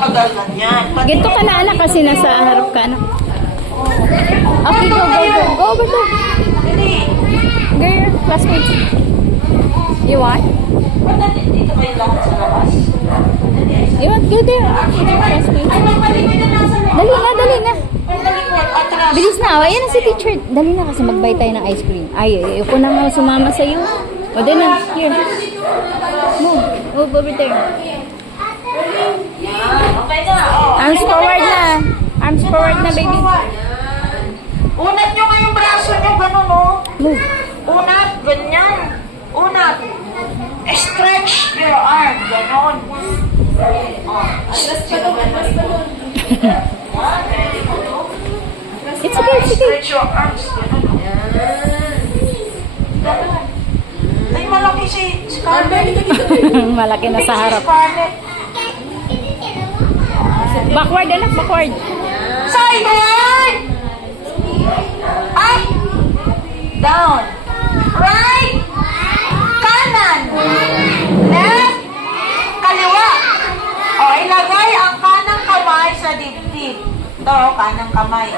magaganyan. Ganito ka na anak kasi nasa harap ka anak. Okay, go, go, go. Go, go, go. Hindi. Girl, classmates. You want? Ba't dito kayo lahat sa labas? You want? Go there. Classmates. Ay, magpaligay na nasa labas. Dali na, dali na. Pagdalikod, atras. Bilis na. Ayan na si teacher. Dali na kasi mag-buy tayo ng ice cream. Ay, ayoko na nga sumama sa'yo. O, dali na. Here. Move. Move over there. Okay na, oh. Arms forward na. Arms forward na, baby. Unat nyo kayong braso nyo, gano'n, oh. Move. Unat, ganyan. Unat. Stretch your arm, gano'n. It's okay, it's okay. Stretch your arms, gano'n. Ay, malaki si Scarlett. Malaki na sa harap. Scarlett. Backward, anak. Backward. Sideward! Up! Down! Right! Kanan! Left! Kaliwa! O, ilagay ang kanang kamay sa dibdib. Ito, kanang kamay.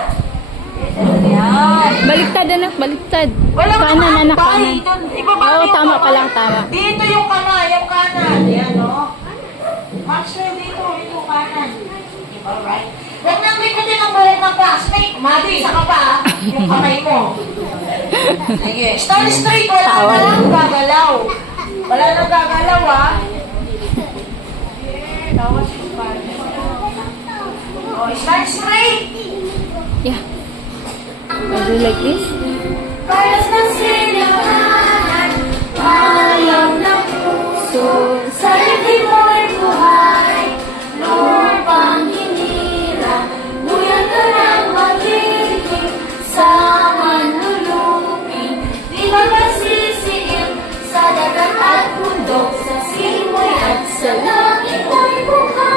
Yan. Baliktad, anak. Baliktad. Walang Kanan, anak. kaantay. Kanan. Ibaba Oo, yung tama kamay. pala. Tama. Dito yung kamay, yung kanan. Yan, o. Maxwell, dito. Ito, kanan. Alright. Huwag nang likutin ang buhok ng classmate. Mati, isa ka pa, yung kamay mo. Sige. Stand straight. Wala nang gagalaw. Wala nang gagalaw, ha? Tawas yung partner. Oh, stand straight. Yeah. I do like this. Paras ng sinahan, ayaw ng puso, sa libig mo'y buhay, lupang hinira, buyan ka ng magiging, sa manlulupin, di ba masisiin, sa dagat at bundok, sa simoy at sa langit mo'y buka,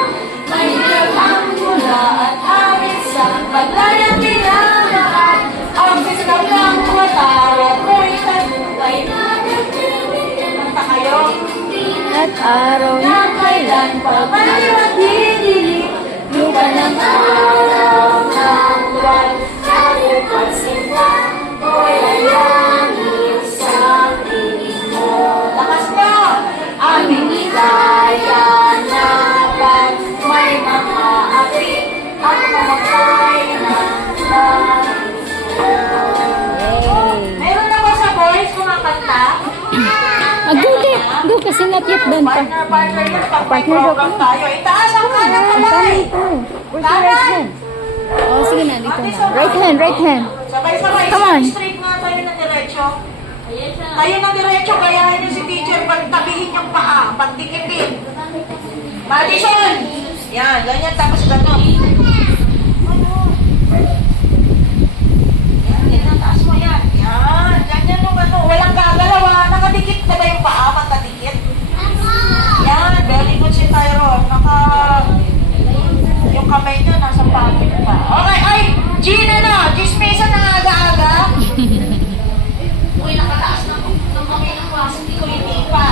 manilap ang mula at hangin sa paglayang tinamaan, ang siskap ng matara, mo'y tagumpay na nagpilitin. Kanta kayo. At araw na Na kailan pa baliwag didilim, lupa ng araw ng buwan, tayo pagsinta, ko'y alangin sa tingin mo. Lakas mo! Aming ilaya napan, may mga api at mamatay na langit. Yay. Meron na ba sa boys kumakanta? Go there. Go kasi not yet done pa. Partner yun, pag may Partner program daw. tayo. Itaas ang kanang Ang kamay. tama ito. Where's your right hand? Oh, sige na. Dito na. Right hand, right hand. Sabay-sabay. Come on. Straight nga tayo ng diretso. Tayo ng diretso, gayahin niyo si teacher. Pagtabihin yung paa. Pagdikitin. Madison! Yan, ganyan. Tapos gano'n. Yan, taas mo yan. Yan, ganyan yung ano. Walang gagalaw ha. Nakadikit na ba yung paa? Magkadikit? Yan, very good si Tyrone. Yung kamay niya nasa pocket pa. Okay, ay! Gina na! Gismisa na aga-aga. Uy, nakataas ng kamay ng klase. Hindi ko hindi pa.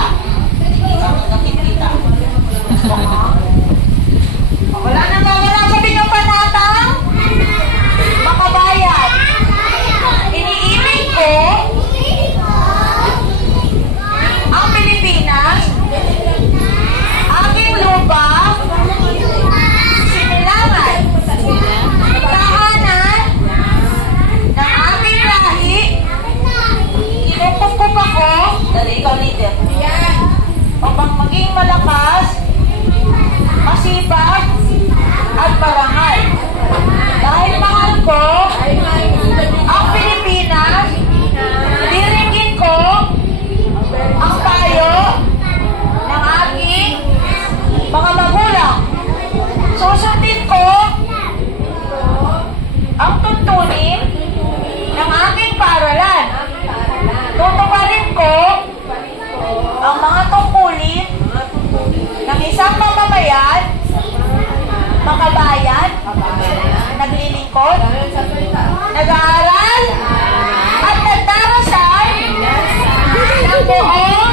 Hindi ka magkakita. Wala nang gagalaw. Sabi niyo panatang? Makabayan. Iniibig ko ang Pilipinas, aking lupa, sinilangan, tahanan ng aking lahi, kinukukup ako, dali ikaw leader, upang maging malakas, masipag, at marangal. Dahil mahal ko ang Pilipinas, diringgin ko ang payo ng aking mga magulang. Susundin ko ang tuntunin ng aking paaralan. Tutuparin ko ang mga tungkulin ng isang mamamayan, makabayan, naglilingkod, nag-aaral, at nagdarasal ng buong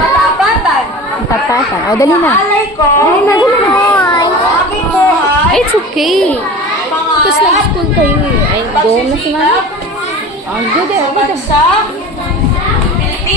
matapatan. Ang tapatan. O, dali na. Alay ko. Dali na, dali na. Okay. Tapos nag-school kayo eh. Ay, go na si mama. Ang good eh. Ang good eh.